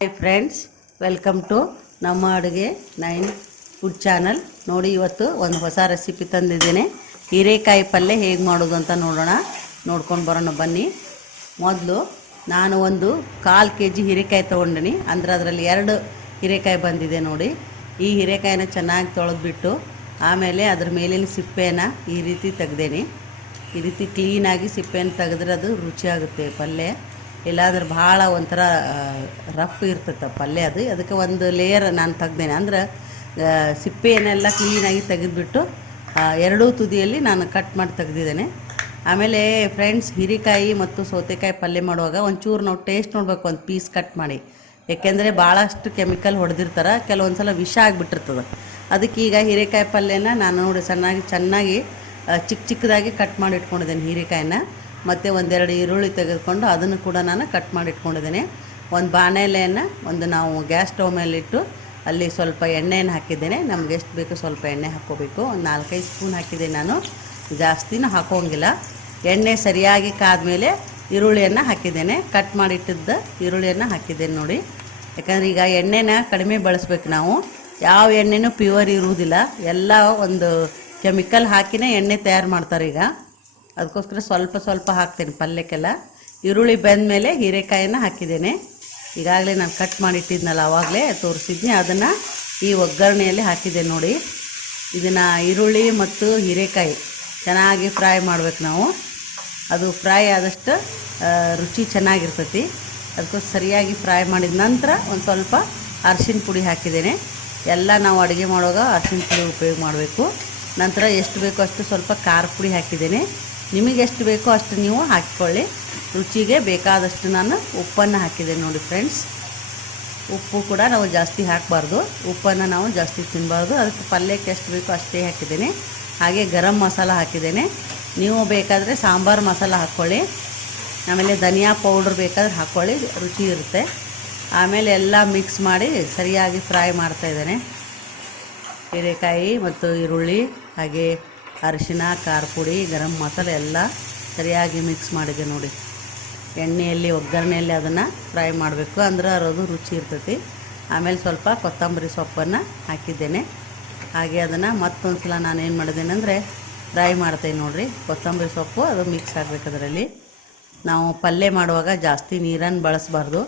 Hi friends welcome to ನಮ್ಮ ಅಡುಗೆ nine food channel ನೋಡಿ ಇವತ್ತು ಒಂದು ಹೊಸ ರೆಸಿಪಿ ತಂದಿದ್ದೇನೆ. ಹೀರೆಕಾಯಿ ಪಲ್ಯ ಹೇಗೆ ಮಾಡೋದು ಅಂತ ನೋಡೋಣ. ನೋಡ್ಕೊಂಡು ಬರೋಣ, ಬನ್ನಿ. ಮೊದಲು ನಾನು ಒಂದು ಕಾಲು ಕೆ ಜಿ ಹೀರೆಕಾಯಿ ತೊಗೊಂಡಿನಿ. ಅಂದರೆ ಅದರಲ್ಲಿ ಎರಡು ಹೀರೆಕಾಯಿ ಬಂದಿದೆ ನೋಡಿ. ಈ ಹೀರೆಕಾಯಿನ ಚೆನ್ನಾಗಿ ತೊಳೆದ್ಬಿಟ್ಟು ಆಮೇಲೆ ಅದ್ರ ಮೇಲಿನ ಸಿಪ್ಪೆಯನ್ನು ಈ ರೀತಿ ತೆಗ್ದೇನಿ. ಈ ರೀತಿ ಕ್ಲೀನಾಗಿ ಸಿಪ್ಪೆಯನ್ನು ತೆಗೆದ್ರೆ ಅದು ರುಚಿಯಾಗುತ್ತೆ ಪಲ್ಯ. ಇಲ್ಲಾಂದ್ರೆ ಭಾಳ ಒಂಥರ ರಫ್ ಇರ್ತೈತೆ ಪಲ್ಯ ಅದು. ಅದಕ್ಕೆ ಒಂದು ಲೇಯರ್ ನಾನು ತೆಗ್ದೇನೆ. ಅಂದ್ರೆ ಸಿಪ್ಪೆಯನ್ನೆಲ್ಲ ಕ್ಲೀನಾಗಿ ತೆಗೆದುಬಿಟ್ಟು ಎರಡೂ ತುದಿಯಲ್ಲಿ ನಾನು ಕಟ್ ಮಾಡಿ ತೆಗೆದಿದ್ದೇನೆ. ಆಮೇಲೆ ಫ್ರೆಂಡ್ಸ್ ಹೀರೆಕಾಯಿ ಮತ್ತು ಸೌತೆಕಾಯಿ ಪಲ್ಯ ಮಾಡುವಾಗ ಒಂಚೂರು ನಾವು ಟೇಸ್ಟ್ ನೋಡಬೇಕು, ಒಂದು ಪೀಸ್ ಕಟ್ ಮಾಡಿ. ಏಕೆಂದರೆ ಭಾಳಷ್ಟು ಕೆಮಿಕಲ್ ಹೊಡೆದಿರ್ತಾರೆ ಕೆಲವೊಂದು ಸಲ ವಿಷ ಆಗಿಬಿಟ್ಟಿರ್ತದೆ. ಅದಕ್ಕೆ ಈಗ ಹೀರೆಕಾಯಿ ಪಲ್ಯನ ನಾನು ನೋಡಿ ಸಣ್ಣಾಗಿ, ಚೆನ್ನಾಗಿ ಚಿಕ್ಕ ಚಿಕ್ಕದಾಗಿ ಕಟ್ ಮಾಡಿ ಇಟ್ಕೊಂಡಿದ್ದೇನೆ ಹೀರೆಕಾಯಿನ ಮತ್ತು ಒಂದೆರಡು ಈರುಳ್ಳಿ ತೆಗೆದುಕೊಂಡು ಅದನ್ನು ಕೂಡ ನಾನು ಕಟ್ ಮಾಡಿಟ್ಕೊಂಡಿದ್ದೀನಿ. ಒಂದು ಬಾಣಲೆಯನ್ನು ಒಂದು ನಾವು ಗ್ಯಾಸ್ ಸ್ಟವ್ ಮೇಲಿಟ್ಟು ಅಲ್ಲಿ ಸ್ವಲ್ಪ ಎಣ್ಣೆಯನ್ನು ಹಾಕಿದ್ದೇನೆ. ನಮ್ಗೆ ಎಷ್ಟು ಬೇಕು ಸ್ವಲ್ಪ ಎಣ್ಣೆ ಹಾಕ್ಕೋಬೇಕು. ಒಂದು ನಾಲ್ಕೈದು ಸ್ಪೂನ್ ಹಾಕಿದ್ದೀನಿ ನಾನು. ಜಾಸ್ತಿನೂ ಹಾಕೋಂಗಿಲ್ಲ. ಎಣ್ಣೆ ಸರಿಯಾಗಿ ಕಾದ್ಮೇಲೆ ಈರುಳ್ಳಿಯನ್ನು ಹಾಕಿದ್ದೇನೆ. ಕಟ್ ಮಾಡಿಟ್ಟಿದ್ದ ಈರುಳ್ಳಿಯನ್ನು ಹಾಕಿದ್ದೇನೆ ನೋಡಿ. ಯಾಕಂದ್ರೆ ಈಗ ಎಣ್ಣೆನ ಕಡಿಮೆ ಬಳಸ್ಬೇಕು ನಾವು. ಯಾವ ಎಣ್ಣೆನೂ ಪ್ಯೂರ್ ಇರುವುದಿಲ್ಲ. ಎಲ್ಲ ಒಂದು ಕೆಮಿಕಲ್ ಹಾಕಿನೇ ಎಣ್ಣೆ ತಯಾರು ಮಾಡ್ತಾರೆ ಈಗ. ಅದಕ್ಕೋಸ್ಕರ ಸ್ವಲ್ಪ ಸ್ವಲ್ಪ ಹಾಕ್ತೇನೆ ಪಲ್ಯಕ್ಕೆಲ್ಲ. ಈರುಳ್ಳಿ ಬೆಂದಮೇಲೆ ಹೀರೆಕಾಯಿನ ಹಾಕಿದ್ದೇನೆ. ಈಗಾಗಲೇ ನಾನು ಕಟ್ ಮಾಡಿಟ್ಟಿದ್ನಲ್ಲ ಆವಾಗಲೇ ತೋರಿಸಿದ್ನಿ. ಅದನ್ನು ಈ ಒಗ್ಗರಣೆಯಲ್ಲಿ ಹಾಕಿದ್ದೆ ನೋಡಿ. ಇದನ್ನು ಈರುಳ್ಳಿ ಮತ್ತು ಹೀರೆಕಾಯಿ ಚೆನ್ನಾಗಿ ಫ್ರೈ ಮಾಡ್ಬೇಕು ನಾವು. ಅದು ಫ್ರೈ ಆದಷ್ಟು ರುಚಿ ಚೆನ್ನಾಗಿರ್ತೈತಿ. ಅದಕ್ಕೋಸ್ಕರ ಸರಿಯಾಗಿ ಫ್ರೈ ಮಾಡಿದ ನಂತರ ಒಂದು ಸ್ವಲ್ಪ ಅರಶಿನ ಪುಡಿ ಹಾಕಿದ್ದೇನೆ. ಎಲ್ಲ ನಾವು ಅಡುಗೆ ಮಾಡುವಾಗ ಅರ್ಶಿನ ಪುಡಿ ಉಪಯೋಗ ಮಾಡಬೇಕು. ನಂತರ ಎಷ್ಟು ಬೇಕೋ ಅಷ್ಟು ಸ್ವಲ್ಪ ಖಾರ ಪುಡಿ ಹಾಕಿದ್ದೇನೆ. ನಿಮಗೆ ಎಷ್ಟು ಬೇಕೋ ಅಷ್ಟು ನೀವು ಹಾಕಿಕೊಳ್ಳಿ. ರುಚಿಗೆ ಬೇಕಾದಷ್ಟು ನಾನು ಉಪ್ಪನ್ನು ಹಾಕಿದೆ ನೋಡಿ ಫ್ರೆಂಡ್ಸ್. ಉಪ್ಪು ಕೂಡ ನಾವು ಜಾಸ್ತಿ ಹಾಕಬಾರ್ದು. ಉಪ್ಪನ್ನು ನಾವು ಜಾಸ್ತಿ ತಿನ್ನಬಾರ್ದು ಅದಕ್ಕೆ ಪಲ್ಯಕ್ಕೆ ಎಷ್ಟು ಬೇಕೋ ಅಷ್ಟೇ ಹಾಕಿದ್ದೇನೆ. ಹಾಗೆ ಗರಂ ಮಸಾಲ ಹಾಕಿದ್ದೇನೆ. ನೀವು ಬೇಕಾದರೆ ಸಾಂಬಾರು ಮಸಾಲ ಹಾಕ್ಕೊಳ್ಳಿ. ಆಮೇಲೆ ಧನಿಯಾ ಪೌಡ್ರ್ ಬೇಕಾದ್ರೆ ಹಾಕ್ಕೊಳ್ಳಿ. ರುಚಿ ಇರುತ್ತೆ. ಆಮೇಲೆ ಎಲ್ಲ ಮಿಕ್ಸ್ ಮಾಡಿ ಸರಿಯಾಗಿ ಫ್ರೈ ಮಾಡ್ತಾಯಿದ್ದೇನೆ ಹೀರೆಕಾಯಿ ಮತ್ತು ಈರುಳ್ಳಿ, ಹಾಗೆ ಅರಿಶಿನ ಖಾರ ಪುಡಿ ಗರಂ ಮಸಾಲೆ ಎಲ್ಲ ಸರಿಯಾಗಿ ಮಿಕ್ಸ್ ಮಾಡಿದೆ ನೋಡಿ. ಎಣ್ಣೆಯಲ್ಲಿ, ಒಗ್ಗರಣೆಯಲ್ಲಿ ಅದನ್ನು ಫ್ರೈ ಮಾಡಬೇಕು. ಅಂದ್ರೆ ಅದು ರುಚಿ ಇರ್ತೈತಿ. ಆಮೇಲೆ ಸ್ವಲ್ಪ ಕೊತ್ತಂಬರಿ ಸೊಪ್ಪನ್ನು ಹಾಕಿದ್ದೇನೆ. ಹಾಗೆ ಅದನ್ನು ಮತ್ತೊಂದು ಸಲ ನಾನು ಏನು ಮಾಡಿದ್ದೇನೆ ಅಂದರೆ ಫ್ರೈ ಮಾಡ್ತೇನೆ ನೋಡಿರಿ. ಕೊತ್ತಂಬರಿ ಸೊಪ್ಪು ಅದು ಮಿಕ್ಸ್ ಆಗಬೇಕು ಅದರಲ್ಲಿ. ನಾವು ಪಲ್ಯ ಮಾಡುವಾಗ ಜಾಸ್ತಿ ನೀರನ್ನು ಬಳಸಬಾರ್ದು.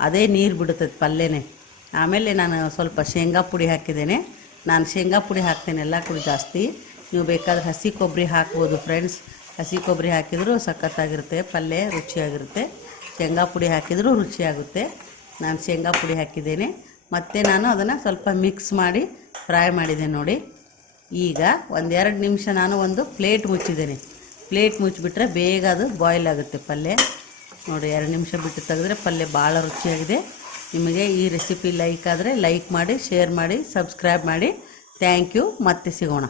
ಅದೇ ನೀರು ಬಿಡುತ್ತೈತೆ ಪಲ್ಯನೇ. ಆಮೇಲೆ ನಾನು ಸ್ವಲ್ಪ ಶೇಂಗಾ ಪುಡಿ ಹಾಕಿದ್ದೇನೆ. ನಾನು ಶೇಂಗಾ ಪುಡಿ ಹಾಕ್ತೇನೆ ಎಲ್ಲ ಕೂಡ ಜಾಸ್ತಿ. ನೀವು ಬೇಕಾದ್ರೆ ಹಸಿ ಕೊಬ್ಬರಿ ಹಾಕ್ಬೋದು ಫ್ರೆಂಡ್ಸ್ ಹಸಿ ಕೊಬ್ಬರಿ ಹಾಕಿದರೂ ಸಖತ್ತಾಗಿರುತ್ತೆ, ಪಲ್ಯ ರುಚಿಯಾಗಿರುತ್ತೆ. ಶೇಂಗಾ ಪುಡಿ ಹಾಕಿದರೂ ರುಚಿಯಾಗುತ್ತೆ. ನಾನು ಶೇಂಗಾ ಪುಡಿ ಹಾಕಿದ್ದೇನೆ. ಮತ್ತು ನಾನು ಅದನ್ನು ಸ್ವಲ್ಪ ಮಿಕ್ಸ್ ಮಾಡಿ ಫ್ರೈ ಮಾಡಿದೆ ನೋಡಿ. ಈಗ ಒಂದೆರಡು ನಿಮಿಷ ನಾನು ಒಂದು ಪ್ಲೇಟ್ ಮುಚ್ಚಿದ್ದೇನೆ. ಪ್ಲೇಟ್ ಮುಚ್ಚಿಬಿಟ್ರೆ ಬೇಗ ಅದು ಬಾಯ್ಲ್ ಆಗುತ್ತೆ ಪಲ್ಯ. ನೋಡಿ, ಎರಡು ನಿಮಿಷ ಬಿಟ್ಟು ತೆಗೆದ್ರೆ ಪಲ್ಯ ಭಾಳ ರುಚಿಯಾಗಿದೆ. ನಿಮಗೆ ಈ ರೆಸಿಪಿ ಲೈಕ್ ಆದರೆ ಲೈಕ್ ಮಾಡಿ ಶೇರ್ ಮಾಡಿ ಸಬ್ಸ್ಕ್ರೈಬ್ ಮಾಡಿ. ಥ್ಯಾಂಕ್ ಯು ಮತ್ತೆ ಸಿಗೋಣ.